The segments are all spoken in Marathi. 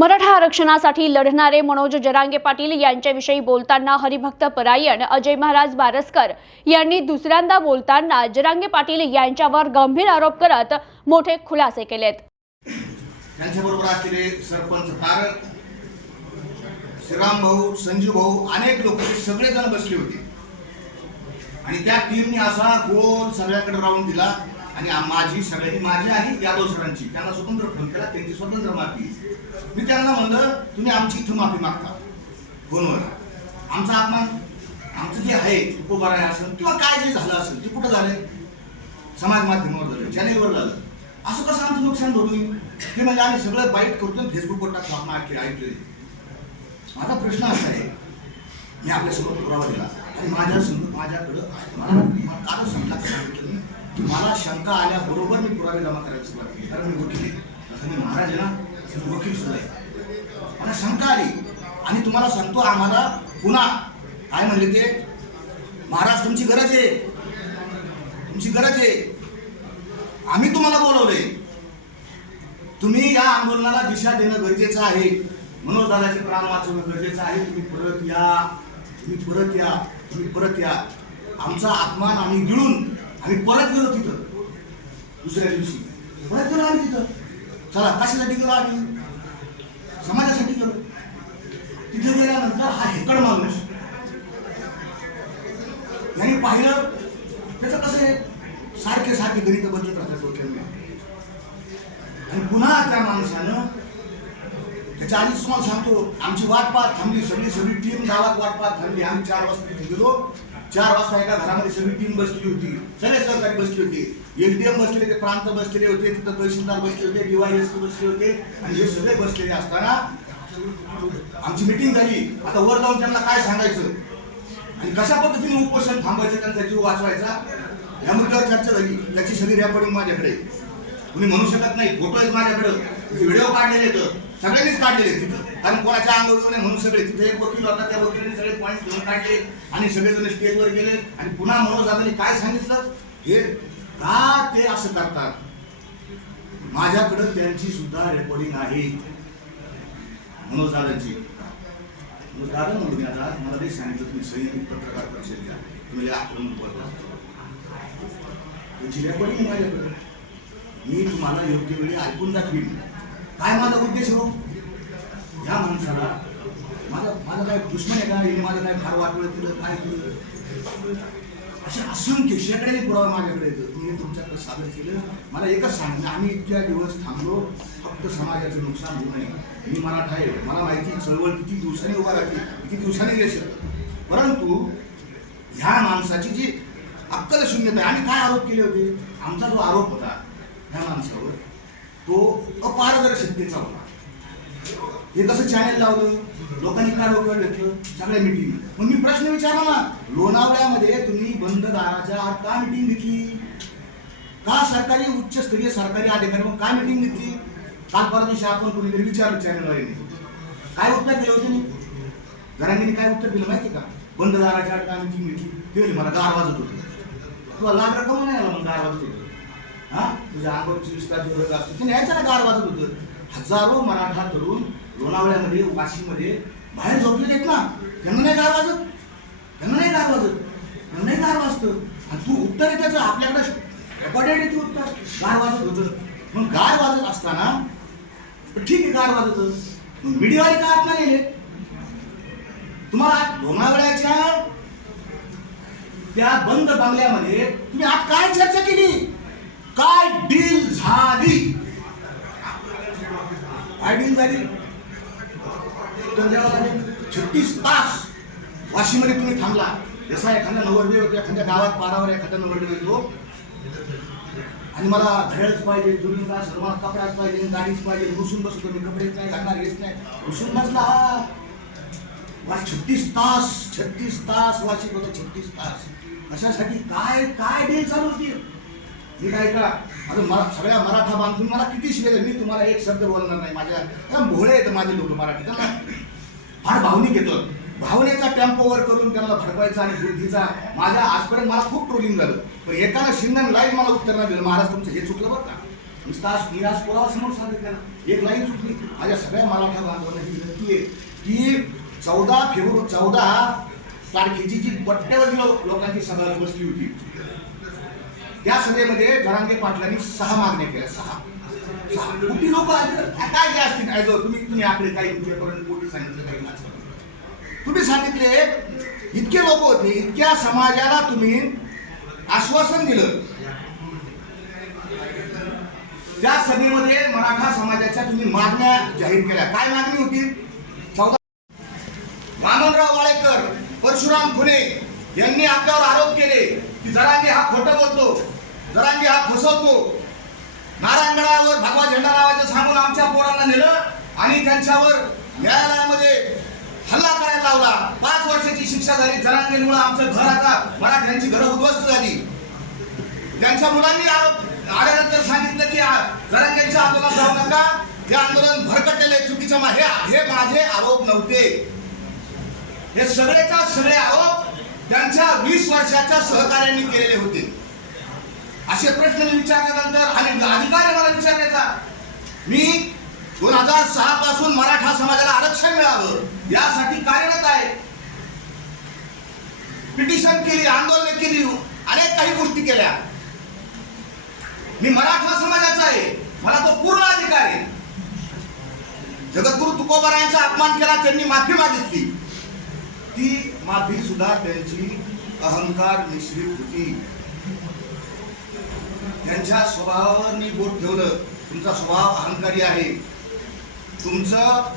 मराठा आरक्षणासाठी लढणारे मनोज जरांगे पाटील यांच्याविषयी बोलताना हरिभक्त परायण अजय महाराज बारसकर यांनी दुसऱ्यांदा बोलताना जरांगे पाटील यांच्यावर गंभीर आरोप करत मोठे खुलासे केलेत. त्यांच्याबरोबर असलेले सरपंच तारक श्रीराम भाऊ संजू भाऊ अनेक लोक सगळेजण बसले होते. आणि त्या टीमने असा गोल सगळ्याकडे राहून दिला. आणि माझी सगळ्यांनी माझी आणि यादव सरांची. त्यांना स्वतंत्र फोन केला त्यांची स्वतंत्र माफी मी त्यांना म्हणलं तुम्ही आमची इथं माफी मागता. फोनवर आमचा अपमान आमचं जे आहे उपबारा असेल किंवा काय जे झालं असेल ते कुठं झालं समाज माध्यमावर झालं चॅनेलवर झालं. असं कसं आमचं नुकसान भरून नये ते म्हणजे आम्ही सगळं बाईट करतो फेसबुकवर टाकतो आपण ऐकले ऐकले माझा प्रश्न असा आहे मी आपल्यासोबत पुरावा दिला. आणि माझ्यासमोर माझ्याकडं मला मला कालच सांगितलं मी की मला शंका आल्याबरोबर मी पुरावे जमा करायला सुरुवात केली. कारण मी वकील आहे. मी महाराज आहे ना वकील सुद्धा आहे मला शंका आली. आणि तुम्हाला सांगतो आम्हाला पुन्हा काय म्हणले ते? महाराज तुमची गरज आहे. तुमची गरज आहे. आम्ही तुम्हाला बोलवलंय. तुम्ही या आंदोलनाला दिशा देणं गरजेचं आहे. मनोज दादाचे प्राण वाचवणं गरजेचं आहे. तुम्ही परत या. तुम्ही परत या. तुम्ही परत या. आमचा अपमान आम्ही गिळून आम्ही परत गेलो तिथं. दुसऱ्या दिवशी. परत गेलो आम्ही तिथं. चला कशासाठी गेलो आम्ही? समाजासाठी गेलो. तिथे गेल्यानंतर हा हेकड माणूस यांनी पाहिलं त्याचं कसं आहे? सारखे सारखे गणित बदलत राहतात डोक्यामध्ये आणि पुन्हा त्या माणसानं त्याच्या आधीच तुम्हाला सांगतो? आमची वाट पाहत थांबली सगळी सगळी टीम गावात वाट पाहत थांबली. आम्ही चार वाजता तिथे गेलो. चार वाजता एका घरामध्ये सगळी टीम बसली होती. सगळे सहकारी बसले होते. एलडीएम बसलेले ते प्रांत बसलेले होते तिथं तहसीलदार बसले होते डीवायएस बसले होते. आणि हे सगळे बसलेले असताना आमची मिटिंग झाली. आता वर जाऊन त्यांना काय सांगायचं? आणि कशा पद्धतीने उपोषण थांबायचं त्यांचा जीव वाचवायचा? या मुद्द्यावर चर्चा झाली. त्याची सगळी रेकॉर्डिंग माझ्याकडे कुणी म्हणू शकत नाही. फोटो आहेत माझ्याकडे. व्हिडिओ काढलेले आहेत. सगळ्यांनीच काढलेले तिथं. कारण कोणाच्या अंगावर येऊ नये म्हणून सगळे. तिथे एक वकील होता त्या वकिलांनी सगळे पॉईंट घेऊन काढले. आणि सगळेजण स्टेजवर गेले. आणि पुन्हा मनोज दादांनी काय सांगितलं? हे का ते असं करतात. माझ्याकडं त्यांची सुद्धा रेकॉर्डिंग आहे. मनोज दादांची. मग दादा म्हणून आता मला ते सांगितलं तुम्ही सैनिक पत्रकार परिषद घ्या. तुम्ही आक्रमण आक्रमक बोलता. त्यांची रेकॉर्डिंग माझ्याकडं. मी तुम्हाला योग्य वेळी ऐकून दाखवीन. काय माझा उद्देश हो? या माणसाला. माझा माझा काय दुश्मन आहे का? हिने माझं काय फार वाटवलं केलं? काय केलं? असे असंख्य शेकडे पुरावा माझ्याकडे येतं तुम्ही तुमच्याकडे सादर केलं. मला एकच सांग आम्ही इतक्या दिवस थांबलो फक्त समाजाचं नुकसान होऊ नये. मी मराठा आहे. मला माहिती आहे, चळवळ किती दिवसांनी उभा राहते किती दिवसांनी यश परंतु ह्या माणसाची जी अक्कल शून्यता आहे आम्ही काय आरोप केले होते? आमचा जो आरोप होता ह्या माणसावर तो अपारदर्शकतेचा होता. हे कसं चॅनेल लावलं? लोकांनी काय डोक्यावर घेतलं? सगळ्या मिटिंग मग मी प्रश्न विचारला ना लोणावळ्यामध्ये तुम्ही बंद दाराच्या आत का मिटिंग घेतली? का सरकारी उच्चस्तरीय सरकारी अधिकारी मग काय मिटिंग घेतली? काल परवा दिवशी आपण कोणीतरी विचारलं चॅनलवाले काय उत्तर दिलं होते मी घरांनी काय उत्तर दिलं माहिती का? बंद दाराच्या आत का मिटिंग घेतली? ते मला गार वाजत होते तुला लाज रक्कम नाही आला मग गार वाजत होते हा? तुझ्या अंगावरची विस्तार जोरात असतो. तिने न्यायचा ना गार वाजत होतं. हजारो मराठा तरुण लोणावळ्यामध्ये वाशीमध्ये बाहेर झोपले आहेत ना. त्यांना नाही गार वाजत त्यांना नाही गार वाजत त्यांना नाही गार वाजतं आणि तू उत्तर आहे त्याचं. आपल्याकडे रेकॉर्डेड येते उत्तर. गार वाजत होतं. मग गार वाजत असताना ठीक आहे गार वाजत होतं. मग मीडियावाले का आत नाही तुम्हाला लोणावळ्याच्या त्या बंद बंगल्यामध्ये तुम्ही आज काय चर्चा केली? काय डील झाली? काय डील झाली? छत्तीस तास वाशीमध्ये तुम्ही थांबला. जसा एखादा नवरदेव एखाद्या गावात पारावर एखादा नवरदेव येतो. आणि मला घड्याळच पाहिजे दोन्ही तास मला कपड्याच पाहिजे गाडीच पाहिजे घुसून बसतो मी कपडेच नाही घालणार हेच नाही. घुसून बसला. हा वा छत्तीस तास छत्तीस तास वाचित होतं छत्तीस तास. अशासाठी काय काय डील चालू होती? मी काय का आता मला सगळ्या मराठा बांधून मला किती शिकायचं मी तुम्हाला एक शब्द बोलणार नाही. माझ्या भोळे येतं माझे लोक मराठी त्यांना फार भावनिक येतं भावनेचा टेम्पोवर करून त्यांना भडकवायचा आणि बुद्धीचा. माझ्या आजपर्यंत मला खूप ट्रोलिंग झालं. पण एकाला शिंदन लाईन मला उत्तर नाही दिलं. महाराज तुमचं हे चुकलं बरं का? नुसता मी आज पुरावासमोर सांगितलं एक लाईन चुकली. माझ्या सगळ्या मराठा बांधवांना ही विनंती आहे की चौदा फेब्रुवारी चौदा तारखेची जी पट्ट्यावर लोकांची सभा बसली होती त्या सभेमध्ये जरांगे पाटलांनी सहा मागण्या केल्या सहा. सहा. कोटी लोक काय जे असतील? काय तुम्ही तुम्ही आकडे काही तुमच्यापर्यंत कोटी सांगितलं काही तुम्ही सांगितले इतके लोक होते इतक्या समाजाला तुम्ही आश्वासन दिलं. त्या सभेमध्ये मराठा समाजाच्या तुम्ही मागण्या जाहीर केल्या. काय मागणी होती? चौदा वामनराव वाळेकर परशुराम खुने यांनी आपल्यावर आरोप केले. की जरांगे हा खोटं बोलतो जरांगे हा फसवतो. नारायणगडावर भगवा झेंडा लावायचं सांगून आमच्या पोरांना नेलं आणि त्यांच्यावर न्यायालयामध्ये हल्ला करायला लावला. पाच वर्षाची शिक्षा झाली. जरांगेमुळे आमचं घर आता मराठ्यांची घरं उद्ध्वस्त झाली. त्यांच्या मुलांनी आरोप आल्यानंतर सांगितलं की आ- जरांगेंच्या आंदोलन जाऊ नका. हे आंदोलन भरकटलेले चुकीचं मा- हे हे माझे आरोप नव्हते. हे सगळेच्या सगळे आरोप त्यांच्या वीस वर्षाच्या सहकार्यांनी केलेले होते. असे प्रश्न मी विचारल्यानंतर आणि अधिकार आहे मला विचारायचा. मी दोन हजार सहा पासून मराठा समाजाला आरक्षण मिळावं यासाठी कार्यरत आहे. पिटिशन केली आंदोलन केली अनेक काही गोष्टी केल्या. मी मराठा समाजाचा आहे. मला तो पूर्ण अधिकार आहे. जगद्गुरु तुकोबारायांचा अपमान केला त्यांनी माफी मागितली. ती माफी सुद्धा त्यांची अहंकार मिश्रित होती. त्यांच्या स्वभावावर मी बोट ठेवलं तुमचा स्वभाव अहंकारी आहे. तुमचं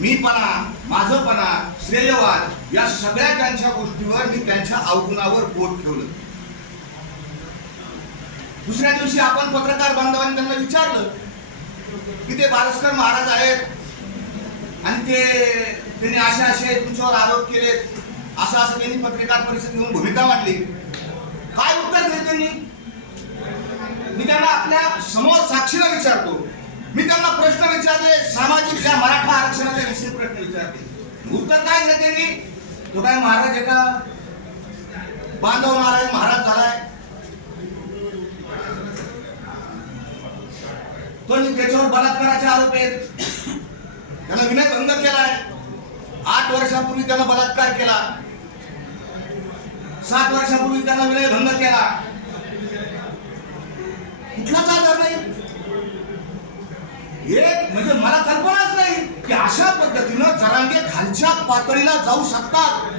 मीपणा माझंपणा श्रेयवाद या सगळ्या त्यांच्या गोष्टीवर मी त्यांच्या अवगुणावर बोट ठेवलं. दुसऱ्या दिवशी आपण पत्रकार बांधवांनी त्यांना विचारलं की ते बारसकर महाराज आहेत आणि ते त्यांनी असे असे तुमच्यावर आरोप केलेत. असं असं त्यांनी पत्रकार परिषद घेऊन भूमिका मांडली. काय उत्तर दिले त्यांनी? मी त्यांना आपल्यासमोर साक्षीला विचारतो. मी त्यांना प्रश्न विचारले सामाजिक या मराठा आरक्षणाच्या विषयी प्रश्न विचारले. उत्तर काय दिलं त्यांनी? तो काय महाराज एका बांधव नारायण महाराज झालाय. तो त्याच्यावर बलात्काराचे आरोप आहेत. त्यानं विनयभंग केलाय. आठ वर्षापूर्वी त्यानं बलात्कार केला. सात वर्षापूर्वी त्यानं विनयभंग केला. कुठलाच आधार नाही. एक म्हणजे मला कल्पनाच नाही की अशा पद्धतीनं जरांगे खालच्या पातळीला जाऊ शकतात.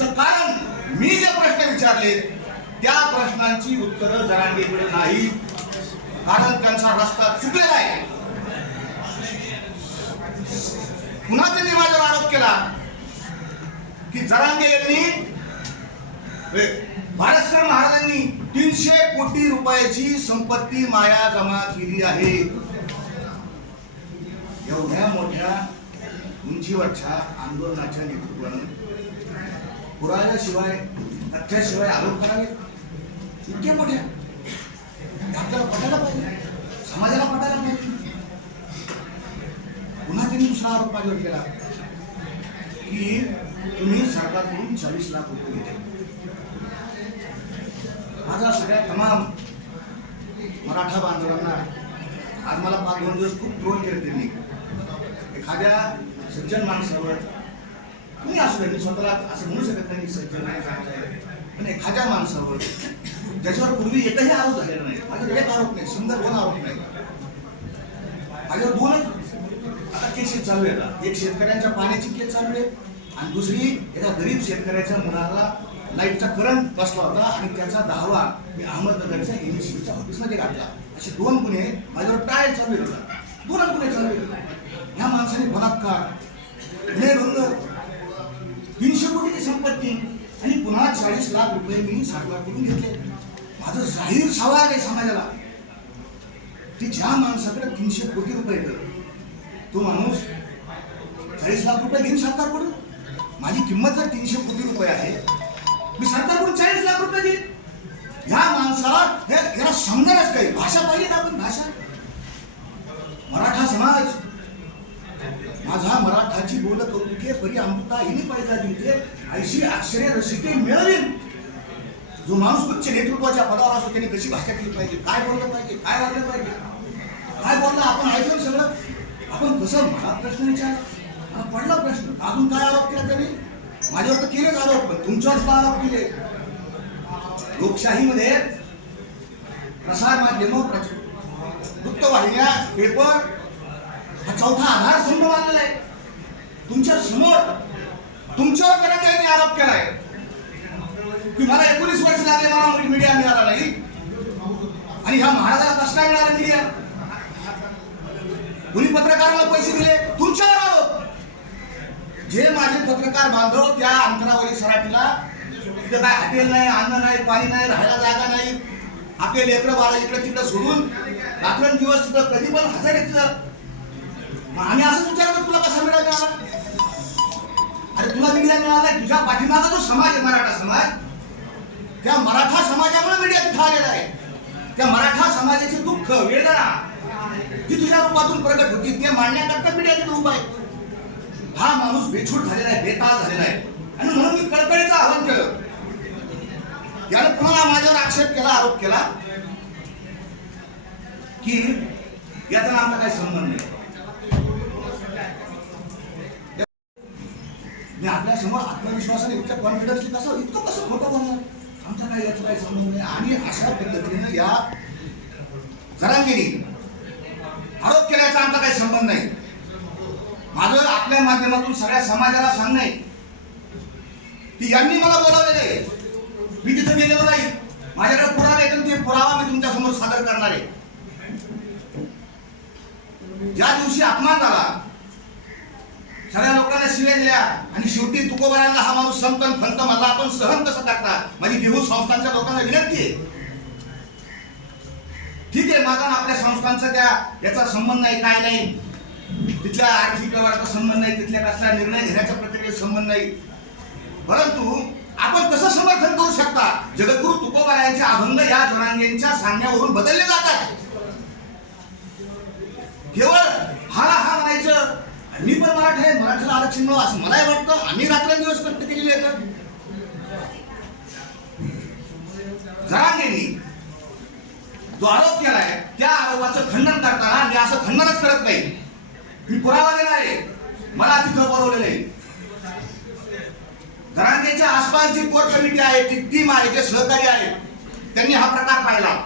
कारण मी जे प्रश्न विचारले त्या प्रश्नांची उत्तरं जरांगेकडे नाही. कारण त्यांचा रस्ता चुकलेला आहे. पुन्हा त्यांनी माझ्या केला की जरांगे यांनी हे, महाराजांनी तीनशे कोटी रुपयाची संपत्ती माया जमा केली आहे. एवढ्या मोठ्या उंचीवरच्या आंदोलनाच्या नेतृत्वानं पुराव्याशिवाय तथ्याशिवाय आरोप करावे. इतके मोठ्या. आपल्याला पटायला पाहिजे. समाजाला पटायला पाहिजे. पुन्हा त्यांनी दुसरा आरोप माझ्यावर केला. की तुम्ही सरकारकडून चाळीस लाख रुपये घेते माझा सगळ्या तमाम मराठा बांधवांना आज मला पाच दोन दिवस खूप ट्रोल केले त्यांनी. एखाद्या सज्जन माणसावर कुणी असू मी स्वतःला असं म्हणू शकत नाही सज्जन नाही चांगलं आहे. पण एखाद्या माणसावर ज्याच्यावर पूर्वी एकही आरोप झालेला नाही माझ्यावर एक आरोप नाही सुंदर दोन आरोप नाही. माझ्यावर दोनच केसेस चालू आहेत एक शेतकऱ्यांच्या पाण्याची केस चालू आहे आणि दुसरी एका गरीब शेतकऱ्याच्या मुलाला लाईटचा करंट बसला होता आणि त्याचा दावा मी अहमदनगरच्या एमएससीच्या ऑफिसमध्ये घातला. असे दोन गुन्हे माझ्यावर टाय चालू आहे होता दोनच गुन्हे चालू आहे ह्या माणसाने बलात्कार गुन्हेभंग तीनशे कोटीची संपत्ती आणि पुन्हा चाळीस लाख रुपये मी सरकारकडून घेतले. माझं जाहीर सवाल आहे समाजाला. की ज्या माणसाकडे तीनशे कोटी रुपये येतात तो माणूस चाळीस लाख रुपये घेईन सरकारकडून? माझी किंमत जर तीनशे कोटी रुपये आहे मी सरकारकडून चाळीस लाख रुपये देईन ह्या माणसाला याला समजायलाच काही भाषा पाहिजे ना आपण? भाषा. मराठा समाज. माझा मराठाची बोल कौतुके परी अमृता हिने पाहिजे जिंके ऐशी अक्षरे रसिके मिळवीन. जो माणूस उच्च नेतृत्वाच्या पदावर असतो त्याने कशी भाषा केली पाहिजे? काय बोललं पाहिजे? काय वागलं पाहिजे? काय बोललं? आपण ऐकलं सगळं मला प्रश्न विचारला मला पडला प्रश्न. अजून काय आरोप केला त्यांनी? माझ्यावर तर केलेच आरोप पण तुमच्यावर सुद्धा आरोप केले. लोकशाहीमध्ये प्रसार माध्यम वृत्तवाहिन्या पेपर हा चौथा आधार स्तंभ मानलेला आहे. तुमच्यासमोर तुमच्यावर करा त्यांनी आरोप केलाय? की मला एकोणीस वर्ष लागले मला मीडिया मिळाला नाही. आणि ह्या महाराजाला कसं मिळाला मीडिया? कुणी पत्रकाराला पैसे दिले? तुमच्यावर आरोप जे माझे पत्रकार बांधव त्या अंतरावरील सराठीला तिथं काय हॉटेल नाही अन्न नाही पाणी नाही राहायला जागा नाही आपले लेकरं बाळा इकडे तिकडे सोडून रात्रंदिवस तिथं कधी पण हजर येतलं आम्ही असंच विचारतो तुला कसा मिळाला? मिळाला अरे तुला मीडिया मिळाला तुझ्या पाठीमागा जो समाज आहे मराठा समाज. त्या मराठा समाजामुळे मीडिया तिथं आलेला आहे. त्या मराठा समाजाचे दुःख वेदना ती तुझ्या रूपातून प्रगट होती ते मांडण्याकरता मीडिया तिथं उभा आहे. हा माणूस बेछूट झालेला आहे बेताल झालेला आहे. आणि म्हणून मी कळकळीचं आवाहन केलं. यानं पुन्हा माझ्यावर आक्षेप केला आरोप केला? की याचा आमचा काही संबंध नाही. मी आपल्यासमोर आत्मविश्वासाने इतक्या कॉन्फिडन्सली कसं इतकं कसं खोटं बनलं आमचा काही याचा काही संबंध नाही. आणि अशा पद्धतीनं या जरांगिरी आरोप केल्याचा आमचा काही संबंध नाही. माझं आपल्या माध्यमातून सगळ्या समाजाला सांगणं. आहे की यांनी मला बोलावलेलं. आहे मी तिथं गेलेलो नाही. माझ्याकडे पुरावा आहेत ते पुरावा मी तुमच्यासमोर सादर करणार आहे. ज्या दिवशी अपमान झाला सगळ्या लोकांना शिव्या दिल्या आणि शेवटी तुकोबारांना हा माणूस संपन फंत मला आपण सहन कसं करता? माझी देहू संस्थांच्या लोकांना विनंती आहे. ठीक आहे माझा आपल्या संस्थांचा त्या याचा संबंध नाही काय नाही. तिथल्या आर्थिक व्यवहाराचा संबंध नाही तिथल्या कसला निर्णय घेण्याच्या प्रक्रियेचा संबंध नाही परंतु आपण कसं समर्थन करू शकता? जगद्गुरु तुकोबारायांचे अभंग या जनांगींच्या सांगण्यावरून बदलले जातात. केवळ हा हा म्हणायचं मी पण मराठा आहे मराठीला आरक्षण मिळव असं मलाही वाटतं. आम्ही रात्रंदिवस कष्ट केलेले आहेत जरांगेंनी जो आरोप केला आहे त्या आरोपाचं खंडन करताना मी असं खंडनच करत नाही. मी पुरावा देणार आहे मला तिथं बोलवलेलं आहे. घरांच्या आसपास जी कोर कमिटी आहे ती टीम आहे जे सहकारी आहे त्यांनी हा प्रकार पाहिला.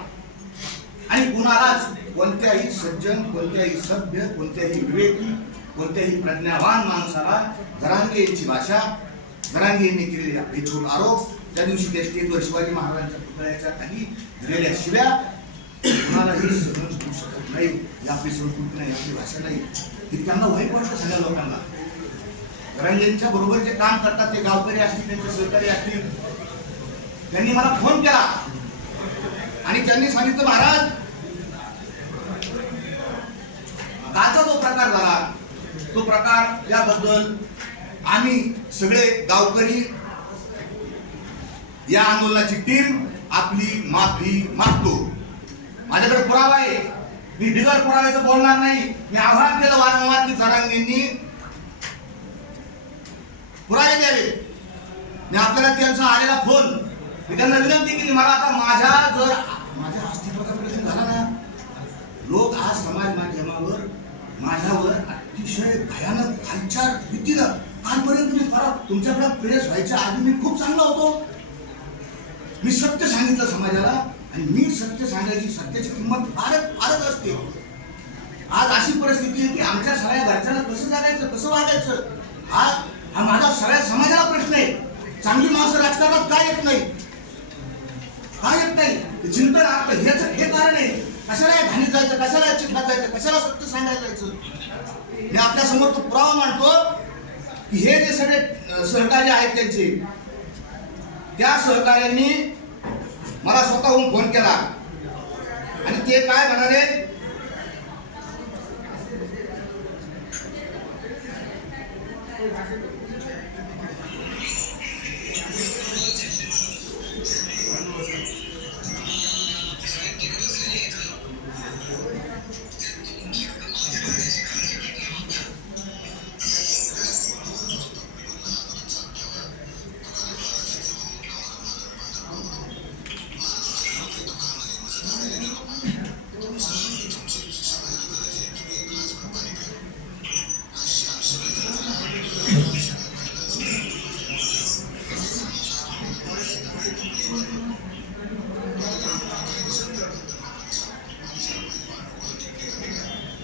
आणि कुणालाच कोणत्याही सज्जन कोणत्याही सभ्य कोणत्याही विवेकी कोणत्याही प्रज्ञावान माणसाला घरांगे यांची भाषा घरांगे केलेले बेछूट आरोप. त्या दिवशी त्या स्टेजवर शिवाजी महाराजांच्या पुतळ्याच्या काही दिलेल्या शिव्या कुणालाही सहन करू शकत नाही ही आपली संस्कृती नाही आपली भाषा नाही. हे त्यांना वाईट वाटतं सगळ्या लोकांना. रंगेंच्या बरोबर जे काम करतात ते गावकरी असतील त्यांचे सहकारी असतील. त्यांनी मला फोन केला. आणि त्यांनी सांगितलं महाराज काचा जो प्रकार झाला तो प्रकार याबद्दल आम्ही सगळे गावकरी या आंदोलनाची टीम आपली माफी मागतो. माझ्याकडे पुरावा आहे. मी बिगर पुराव्याचं बोलणार नाही. मी आव्हान केलं वारंवार की जरांगींनी पुरावे द्यावे. मी आपल्याला त्यांचा आलेला फोन मी त्यांना विनंती केली मला आता माझ्या जर माझ्या अस्तित्वाचा प्रश्न झाला ना लोक आज समाज माध्यमावर माझ्यावर अतिशय भयानक खालच्या रीतीनं कालपर्यंत मी फार तुमच्याकडे प्रेस व्हायच्या आधी मी खूप चांगला होतो. मी सत्य सांगितलं समाजाला आणि मी सत्य सांगायची सत्याची किंमत फारच फारच असते. आज अशी परिस्थिती आहे की आमच्या सगळ्या घरच्यांना कसं जगायचं कसं वागायचं? हा हा माझा सगळ्या समाजाला प्रश्न आहे. चांगली माणसं राजकारणात काय येत नाही काय येत नाही चिंतन आपलं हेच हे कारण आहे. कशाला या घाणीत जायचं कशाला या चिखलात जायचं कशाला सत्य सांगायला जायचं? मी आपल्यासमोर तो पुरावा मांडतो की हे जे सगळे सहकार्य सहकारी आहेत त्यांचे त्या सहकार्यांनी मला स्वतःहून फोन केला आणि ते काय म्हणाले